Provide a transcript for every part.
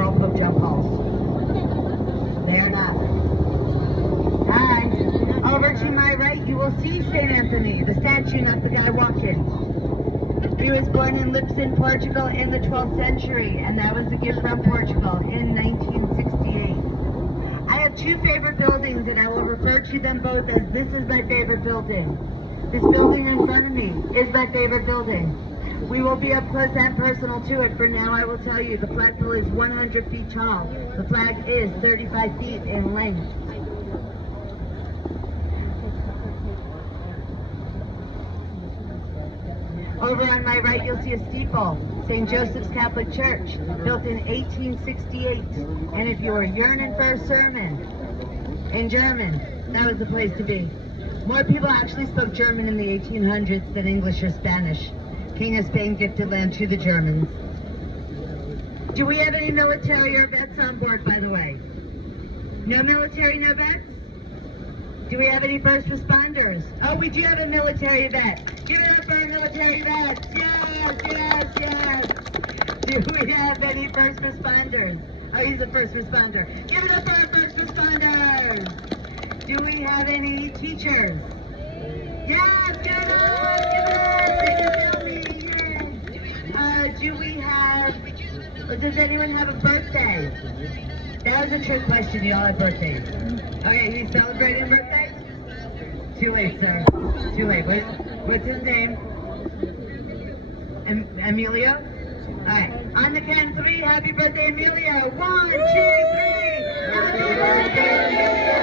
whirlpool jump holes. They are not. Hi. Over to my right, you will see St. Anthony, the statue, not the guy walking. He was born in Lisbon, Portugal in the 12th century, and that was a gift from Portugal in 1968. I have two favorite buildings, and I will refer to them both as this is my favorite building. This building in front of me is my favorite building. We will be up close and personal to it. For now, I will tell you the flagpole is 100 feet tall. The flag is 35 feet in length. Over on my right, you'll see a steeple, St. Joseph's Catholic Church, built in 1868. And if you were yearning for a sermon in German, that was the place to be. More people actually spoke German in the 1800s than English or Spanish. King of Spain gifted land to the Germans. Do we have any military or vets on board, by the way? No military, no vets? Do we have any first responders? Oh, we do have a military vet. Give it up for our military vets. Yes, yes, yes. Do we have any first responders? Oh, he's a first responder. Give it up for our first responders. Do we have any teachers? Yes, give it up, give it up. Do we have, does anyone have a birthday? That was a trick question, you all have birthdays. Okay, he's celebrating a birthday? Too late, sir. Too late. What's his name? Emilio? Alright, on the count of 3, happy birthday, Emilio. 1, 2, 3. Happy birthday, Emilio.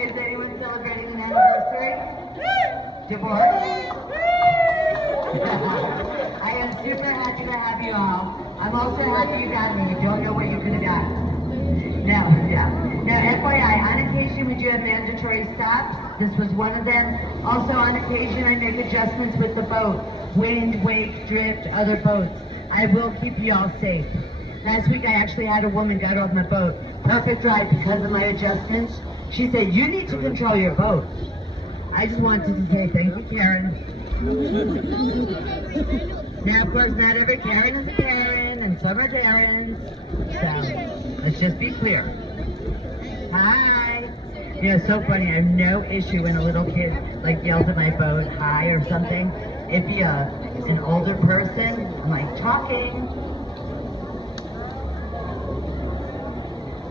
Is anyone celebrating an anniversary? Divorce? I am super happy to have you all. I'm also happy you got me. You don't know where you could have gotten. No, yeah. Now, FYI, on occasion we do have mandatory stops. This was one of them. Also, on occasion, I make adjustments with the boat. Wind, wake, drift, other boats. I will keep you all safe. Last week, I actually had a woman get off my boat. Perfect ride because of my adjustments. She said, you need to control your boat. I just wanted to say thank you, Karen. Now, of course, not every Karen is a Karen, and some are Darrens. So, let's just be clear. Hi. You know, it's so funny. I have no issue when a little kid, like, yells at my boat, hi, or something. If it's an older person, I'm like, talking.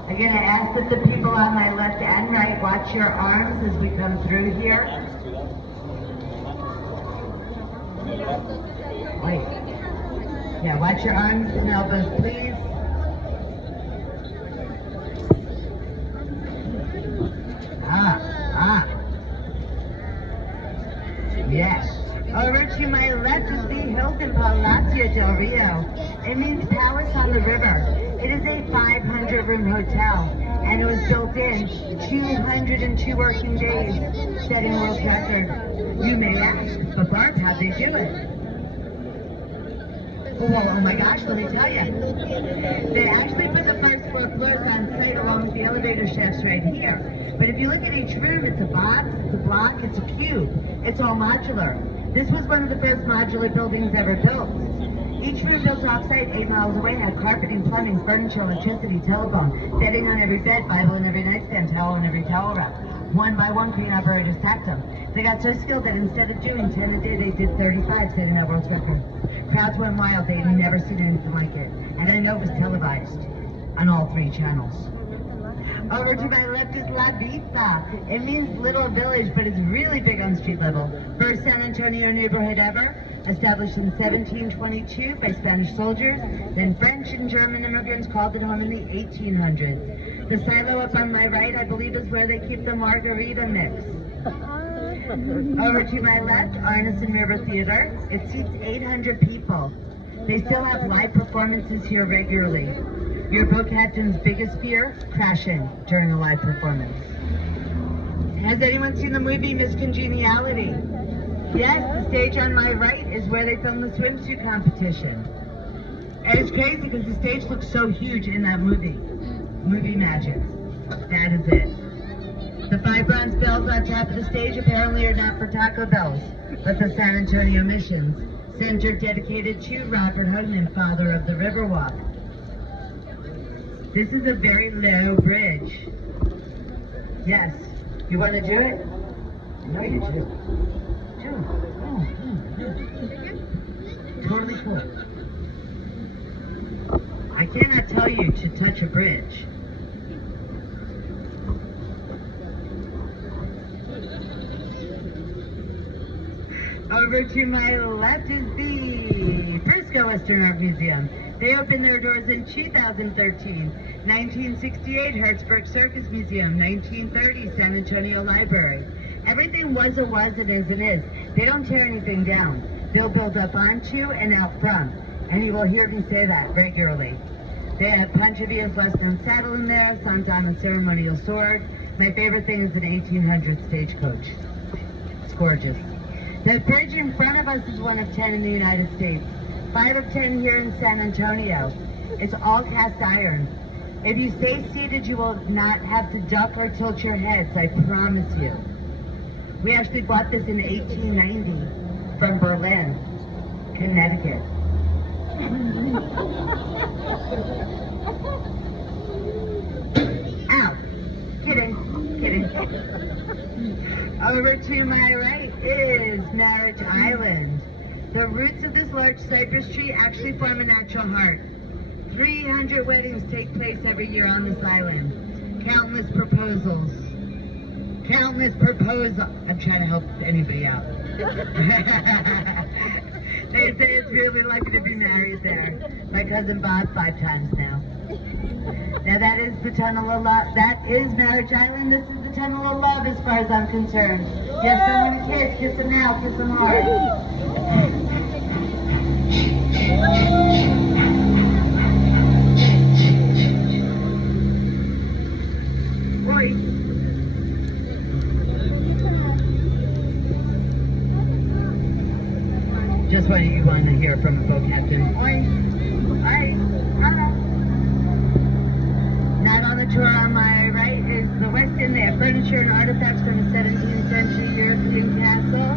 Again, I ask that the people on my left and right watch your arms as we come through here. Wait. Yeah, watch your arms and elbows, please. Yes. Over to my left is the Hilton Palacio del Rio. It means palace on the river. It is a 500-room hotel, and it was built in 202 working days, setting world record. You may ask, but Barb, how'd they do it? Well, oh my gosh, let me tell you. They actually put the first floor floors on site along with the elevator shafts right here. But if you look at each room, it's a box, it's a block, it's a cube. It's all modular. This was one of the first modular buildings ever built. Each room built off-site 8 miles away had carpeting, plumbing, furniture, electricity, telephone, bedding on every bed, Bible on every nightstand, towel on every towel rack. One by one, crane operators stacked them. They got so skilled that instead of doing 10 a day, they did 35, setting that world's record. Crowds went wild. They'd never seen anything like it. And I know it was televised on all 3 channels. Over to my left is La Vista. It means little village, but it's really big on street level. First San Antonio neighborhood ever, established in 1722 by Spanish soldiers. Then French and German immigrants called it home in the 1800s. The silo up on my right, I believe, is where they keep the margarita mix. Over to my left, Arneson River Theater. It seats 800 people. They still have live performances here regularly. Your boat captain's biggest fear? Crashing during a live performance. Has anyone seen the movie Miss Congeniality? Yes, the stage on my right is where they filmed the swimsuit competition. And it's crazy because the stage looks so huge in that movie. Movie magic. That is it. The 5 bronze bells on top of the stage apparently are not for Taco Bells, but the San Antonio Missions Center dedicated to Robert Hugman, father of the Riverwalk. This is a very low bridge. Yes. You want to do it? No, you do. Totally cool. I cannot tell you to touch a bridge. Over to my left is the Frisco Western Art Museum. They opened their doors in 2013. 1968, Hartsburg Circus Museum. 1930, San Antonio Library. Everything was and is and is. They don't tear anything down. They'll build up onto and out from. And you will hear me say that regularly. They have Pancho Villa's Western saddle in there, Santana's ceremonial sword. My favorite thing is an 1800 stagecoach. It's gorgeous. The bridge in front of us is one of 10 in the United States. 5 of 10 here in San Antonio. It's all cast iron. If you stay seated, you will not have to duck or tilt your heads, I promise you. We actually bought this in 1890 from Berlin, Connecticut. Ow! Kidding. Over to my right is Marriage Island. The roots of this large cypress tree actually form a natural heart. 300 weddings take place every year on this island. Countless proposals. I'm trying to help anybody out. They say it's really lucky to be married there. My cousin Bob 5 times now. Now that is the Tunnel of Love. That is Marriage Island. This is the Tunnel of Love as far as I'm concerned. Give someone a kiss. Kiss them now. Kiss them hard. Just what you want to hear from a boat captain. Not on the tour on my right is the West End. They have furniture and artifacts from a 17th century European castle.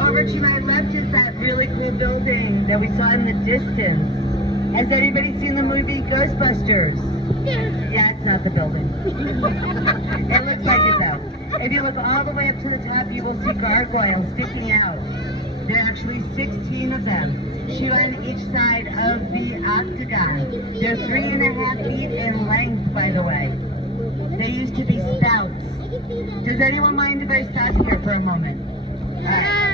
Over to my left is that really cool building that we saw in the distance. Has anybody seen the movie Ghostbusters? Yeah, it's not the building. It looks like it though. If you look all the way up to the top, you will see gargoyles sticking out. There are actually 16 of them. 2 on each side of the octagon. They're 3.5 feet in length, by the way. They used to be spouts. Does anyone mind if I stop here for a moment?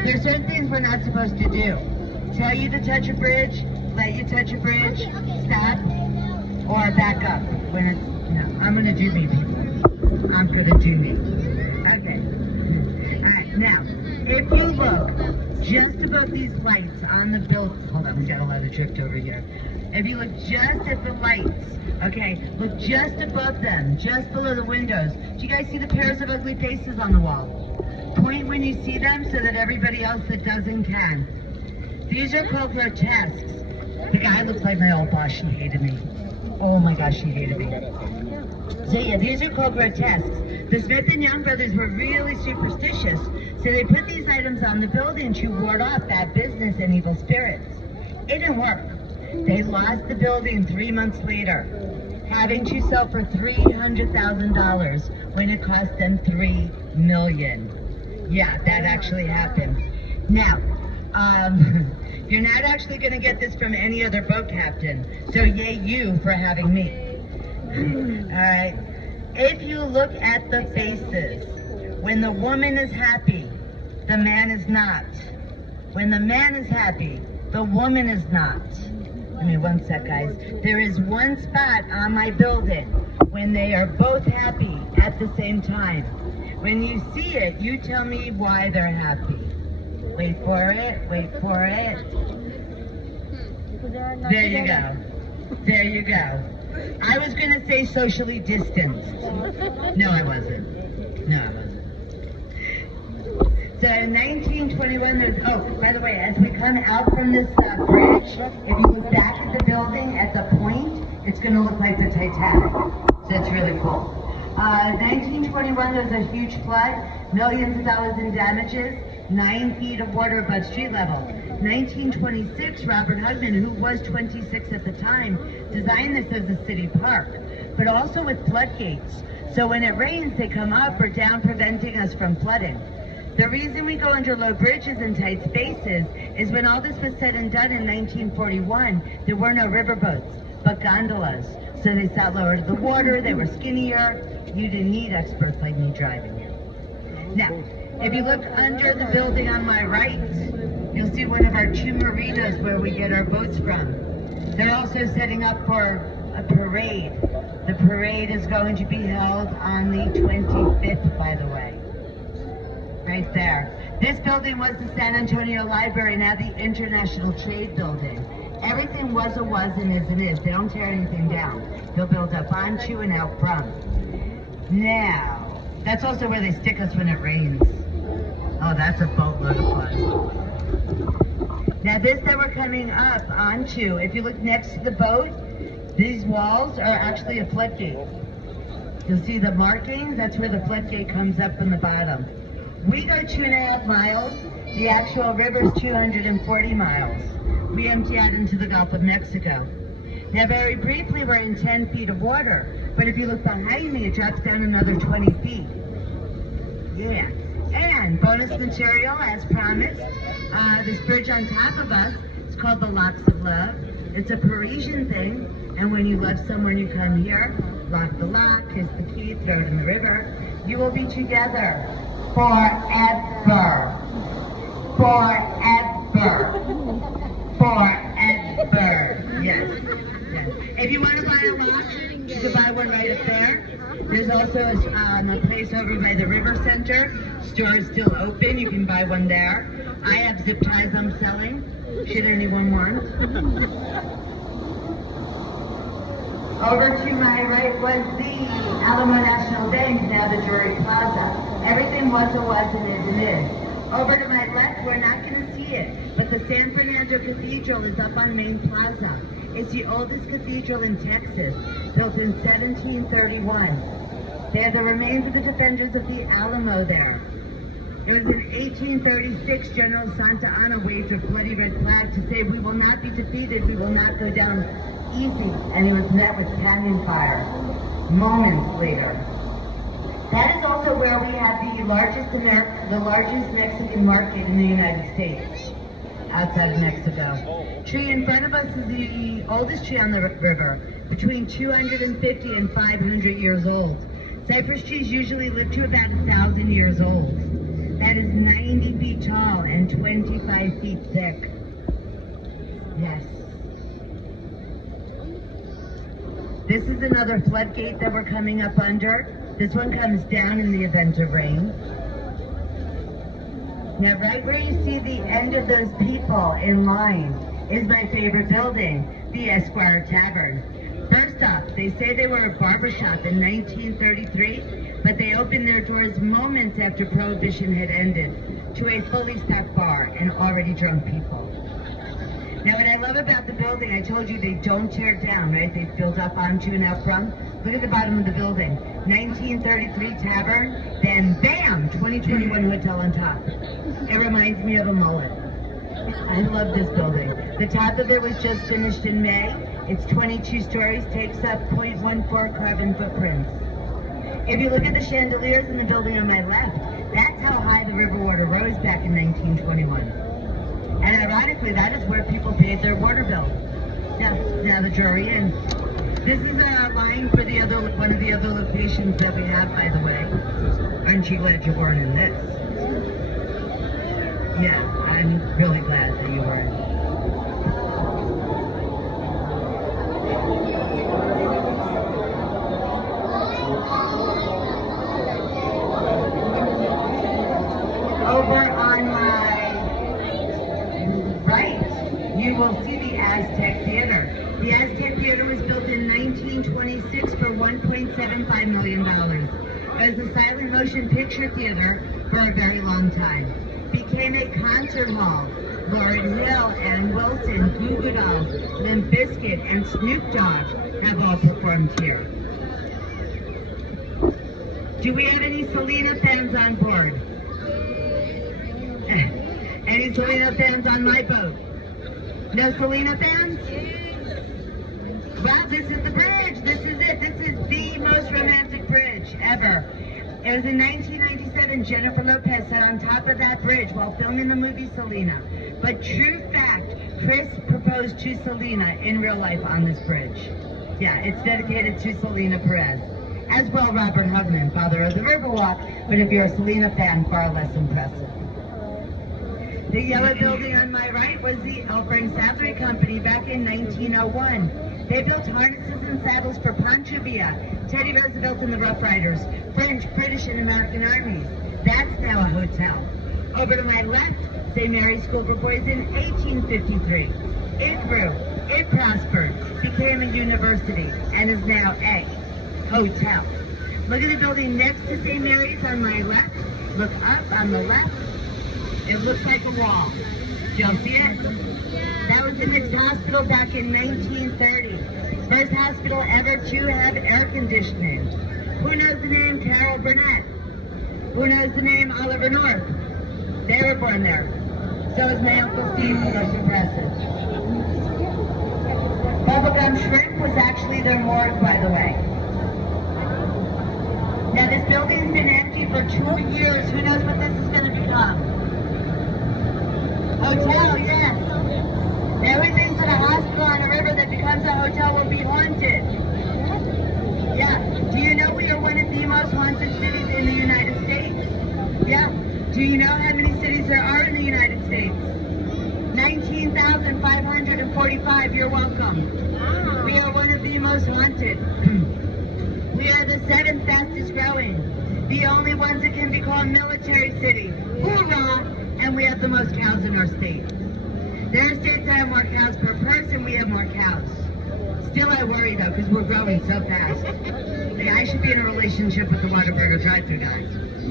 There's certain things we're not supposed to do. Tell you to touch a bridge, let you touch a bridge, stop, or back up. When it's, no, I'm gonna do me, people. I'm gonna do me. Okay. Alright, now, if you look just above these lights on the building, hold on, we got a lot of drift over here. If you look just at the lights, okay, look just above them, just below the windows. Do you guys see the pairs of ugly faces on the wall? Point when you see them so that everybody else that doesn't can. These are called grotesques. The guy looks like my old boss. She hated me. Oh my gosh, she hated me. So yeah, these are called grotesques. The Smith and Young brothers were really superstitious, so they put these items on the building to ward off bad business and evil spirits. It didn't work. They lost the building 3 months later, having to sell for $300,000 when it cost them $3 million. Yeah, that actually happened. Now, you're not actually going to get this from any other boat captain, so yay you for having me. Alright, if you look at the faces, when the woman is happy, the man is not. When the man is happy, the woman is not. Give me one sec, guys. There is one spot on my building when they are both happy at the same time. When you see it, you tell me why they're happy. Wait for it, wait for it. There you go. There you go. I was going to say socially distanced. No, I wasn't. No, I wasn't. So in 1921, there's, oh, by the way, as we come out from this bridge, if you look back at the building at the point, it's going to look like the Titanic. So That's really cool. 1921, there was a huge flood, millions of dollars in damages, 9 feet of water above street level. 1926, Robert Hugman, who was 26 at the time, designed this as a city park, but also with floodgates. So when it rains, they come up or down, preventing us from flooding. The reason we go under low bridges and tight spaces is when all this was said and done in 1941, there were no riverboats, but gondolas. So they sat lower to the water, they were skinnier, you didn't need experts like me driving you. Now, if you look under the building on my right, you'll see one of our 2 marinas where we get our boats from. They're also setting up for a parade. The parade is going to be held on the 25th, by the way. Right there. This building was the San Antonio Library, now the International Trade Building. Everything was a was and is and is. They don't tear anything down. They'll build up onto and out from. Now, that's also where they stick us when it rains. Oh, that's a boatload of fun. Now this that we're coming up onto, if you look next to the boat, these walls are actually a floodgate. You'll see the markings, that's where the floodgate comes up from the bottom. We go 2.5 miles, the actual river is 240 miles. We empty out into the Gulf of Mexico. Now very briefly, we're in 10 feet of water, but if you look behind me, it drops down another 20 feet. Yeah. And bonus material, as promised, this bridge on top of us, it's called the Locks of Love. It's a Parisian thing, and when you love someone, you come here, lock the lock, kiss the key, throw it in the river. You will be together forever. Forever. Forever. Yes. Yes. If you want to buy a lock, you can buy one right up there. There's also a place over by the River Center. Store is still open. You can buy one there. I have zip ties I'm selling. Should anyone want? Over to my right was the Alamo National Bank, now the Drury Plaza. Everything was a was and is and is. Over to my left, we're not going to see it, but the San Fernando Cathedral is up on Main Plaza. It's the oldest cathedral in Texas, built in 1731. They're the remains of the defenders of the Alamo there. It was in 1836, General Santa Anna waved a bloody red flag to say, "We will not be defeated, we will not go down easy," and he was met with cannon fire moments later. That is also where we have the largest Mexican market in the United States, outside of Mexico. Tree in front of us is the oldest tree on the river, between 250 and 500 years old. Cypress trees usually live to about 1,000 years old. That is 90 feet tall and 25 feet thick. Yes. This is another floodgate that we're coming up under. This one comes down in the event of rain. Now right where you see the end of those people in line is my favorite building, the Esquire Tavern. First off, they say they were a barbershop in 1933, but they opened their doors moments after Prohibition had ended to a fully stocked bar and already drunk people. Now what I love about the building, I told you they don't tear it down, right? They build up onto and out from. Look at the bottom of the building. 1933 Tavern, then bam, 2021 Hotel on top. It reminds me of a mullet. I love this building. The top of it was just finished in May. It's 22 stories, takes up 0.14 carbon footprints. If you look at the chandeliers in the building on my left, that's how high the river water rose back in 1921. And ironically, that is where people paid their water bill. Now the Drury Inn. This is a line for one of the other locations that we have, by the way. Aren't you glad you weren't in this? Yeah, I'm really glad that you weren't. Over on my right, you will see the Aztec Theater. The Aztec Theater was built in 1926 for $1.75 million. It was a silent motion picture theater for a very long time. Became a concert hall. Lauryn Hill, Ann Wilson, Goo Goo Dolls, Limp Bizkit, and Snoop Dogg have all performed here. Do we have any Selena fans on board? Any Selena fans on my boat? No Selena fans? Well, this is the bridge. This is it. This is the most romantic bridge ever. It was in 1997, Jennifer Lopez sat on top of that bridge while filming the movie Selena. But true fact, Chris proposed to Selena in real life on this bridge. Yeah, it's dedicated to Selena Perez. As well, Robert Hugman, father of the Riverwalk, but if you're a Selena fan, far less impressive. The yellow building on my right was the Elfring Saddlery Company back in 1901. They built harnesses and saddles for Pontrovia, Teddy Roosevelt and the Rough Riders, French, British, and American armies. That's now a hotel. Over to my left, St. Mary's School for Boys in 1853. It grew, it prospered, became a university, and is now a hotel. Look at the building next to St. Mary's on my left. Look up on the left. It looks like a wall. Do y'all see it? That was the mixed hospital back in 1930. First hospital ever to have air conditioning. Who knows the name Carol Burnett? Who knows the name Oliver North? They were born there. So is my Uncle Steve, who looks impressive. Bubblegum Shrimp was actually their morgue, by the way. Now this building's been empty for 2 years. Who knows what this is going to become? Hotel, yes. Now who thinks that a hospital on a river that becomes a hotel will be haunted? Yeah. Do you know we are one of the most haunted cities in the United States? Yeah. Do you know how many cities there are in the United States? 19,545. You're welcome. We are one of the most haunted. We are the 7th fastest growing. The only ones that can be called military city. Hoorah! And we have the most cows in our state. There are states that have more cows per person, we have more cows. Still I worry though, because we're growing so fast. Yeah, I should be in a relationship with the Whataburger drive-thru guy.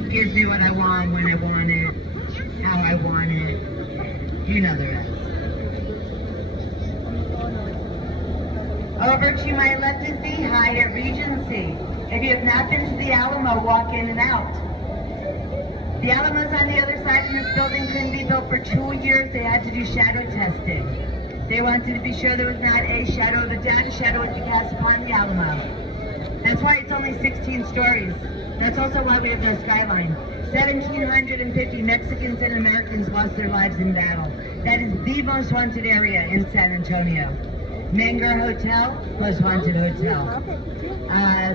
Gives me what I want, when I want it, how I want it. You know the rest. Over to my left is the Hyatt Regency. If you have not been to the Alamo, walk in and out. The Alamo's on the other side, and this building couldn't be built for 2 years. They had to do shadow testing. They wanted to be sure there was not a shadow of a dead shadow would be cast upon the Alamo. That's why it's only 16 stories. That's also why we have no skyline. 1,750 Mexicans and Americans lost their lives in battle. That is the most haunted area in San Antonio. Menger Hotel, most haunted hotel.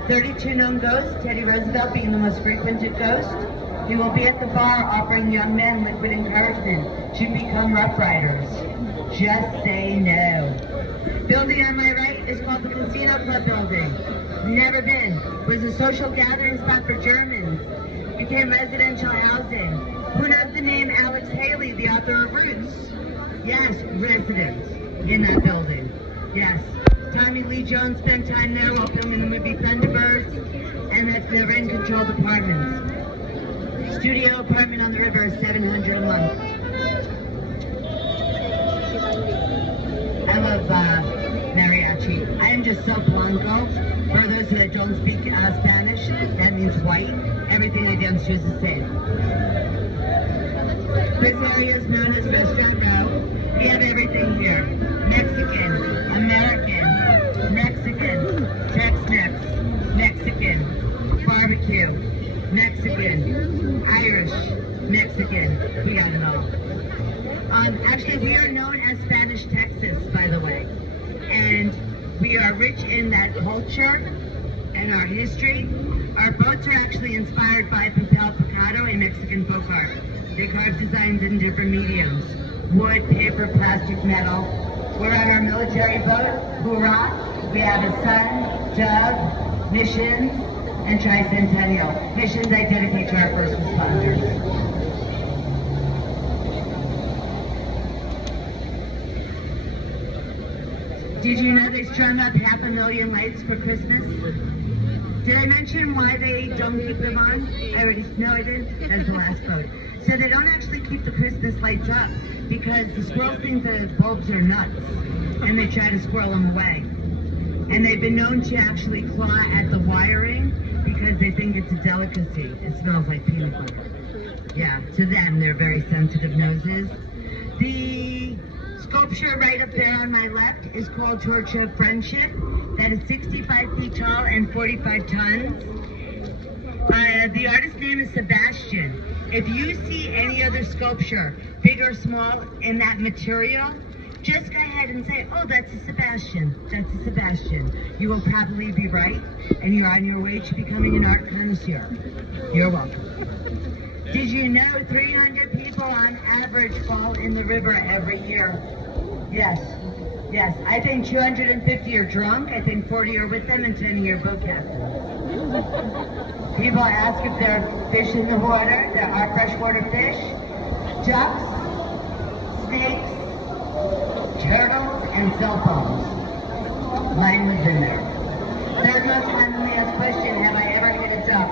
32 known ghosts, Teddy Roosevelt being the most frequented ghost. He will be at the bar offering young men liquid encouragement to become Rough Riders. Just say no. Building on my right is called the Casino Club Building. Never been. Was a social gathering spot for Germans. Became residential housing. Who knows the name Alex Haley, the author of Roots? Yes, residents in that building. Yes. Tommy Lee Jones spent time there while filming the movie Thunderbirds, and that's their rent-controlled apartments. Studio apartment on the river is $700 a month. I love mariachi. I am just so blanco. For those that don't speak Spanish, that means white. Everything against you is the same. This area is known as Restaurant Row. We have everything here. Mexican, American, Mexican, Tex-Mex, Mexican, barbecue, Mexican, Irish, Mexican, we got it all. Actually, we are known as Spanish Texas, by the way. And we are rich in that culture and our history. Our boats are actually inspired by papel picado, a Mexican folk art. They carve designs in different mediums. Wood, paper, plastic, metal. We're on our military boat, Hoorah. We have a sun, dove, missions, and tricentennial. Missions I dedicate to our first responders. Did you know they strung up 500,000 lights for Christmas? Did I mention why they don't keep them on? No, I didn't. That's the last vote. So they don't actually keep the Christmas lights up because the squirrels think the bulbs are nuts and they try to squirrel them away. And they've been known to actually claw at the wiring because they think it's a delicacy. It smells like peanut butter. Yeah, to them, they're very sensitive noses. The sculpture right up there on my left is called Torch of Friendship. That is 65 feet tall and 45 tons. The artist's name is Sebastian. If you see any other sculpture, big or small, in that material, just go ahead and say, oh, that's a Sebastian. That's a Sebastian. You will probably be right, and you're on your way to becoming an art connoisseur. You're welcome. Did you know 300 people on average fall in the river every year? Yes. Yes. I think 250 are drunk. I think 40 are with them, and 10 are boat captains. People ask if there are fish in the water. There are freshwater fish, ducks, snakes, turtles, and cell phones. Mine was in there. Third most commonly asked question, have I ever hit a duck?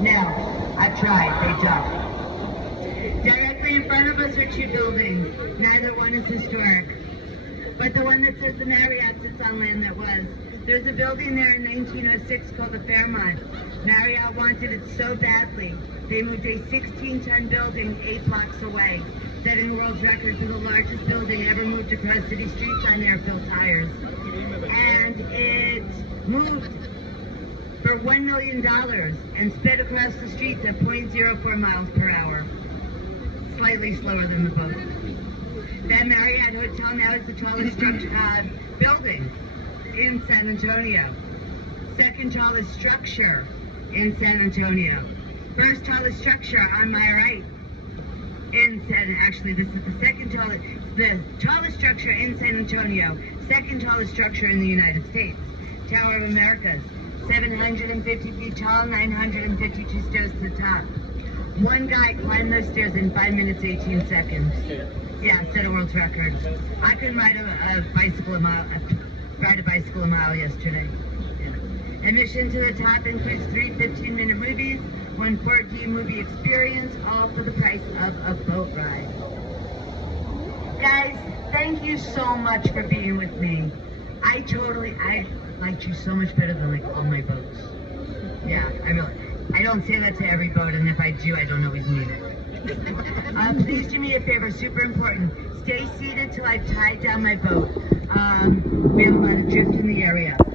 No. I've tried. They duck. Directly in front of us are two buildings. Neither one is historic. But the one that says the Marriott sits on land that was. There's a building there in 1906 called the Fairmont. Marriott wanted it so badly, they moved a 16-ton building 8 blocks away, setting the world's record for the largest building ever moved across city streets on air-filled tires. And it moved for $1 million and sped across the streets at 0.04 miles per hour. Slightly slower than the boat. That Marriott Hotel now is the tallest building in San Antonio. Second tallest structure in San Antonio. First tallest structure on my right actually this is the tallest structure in San Antonio. Second tallest structure in the United States. Tower of Americas. 750 feet tall, 952 stairs to the top. One guy climbed those stairs in 5 minutes, 18 seconds. Yeah, set a world record. I couldn't ride a bicycle a mile yesterday. Yeah. Admission to the top includes 3 15-minute movies, 1 4D movie experience, all for the price of a boat ride. Guys, thank you so much for being with me. I liked you so much better than like all my boats. Yeah, I don't say that to every boat, and if I do, I don't always mean it. Please do me a favor, super important. Stay seated till I've tied down my boat. We have a lot of drift in the area.